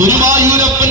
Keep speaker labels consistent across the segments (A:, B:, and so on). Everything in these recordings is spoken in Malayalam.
A: ഗുരുവായൂരപ്പൻ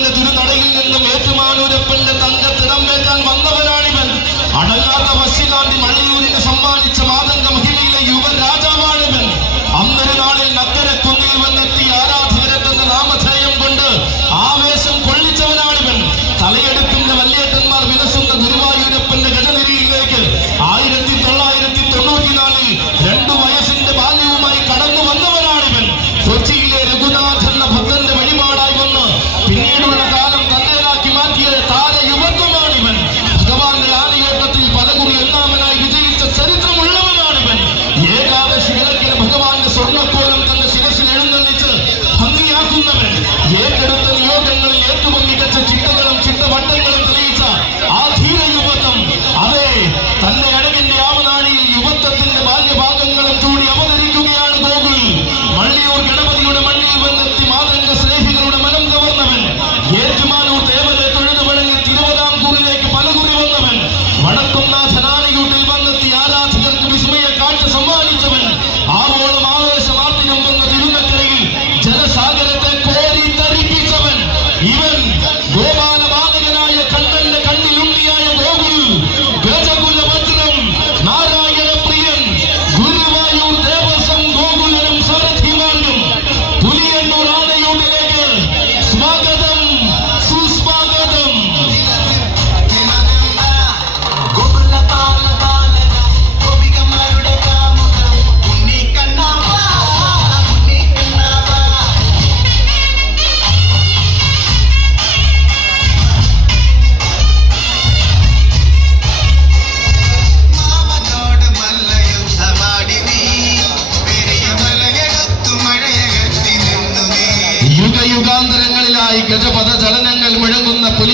A: യുഗാന്തരങ്ങളിലായി ഗജപദ ചലനങ്ങൾ മുഴങ്ങുന്ന പുലി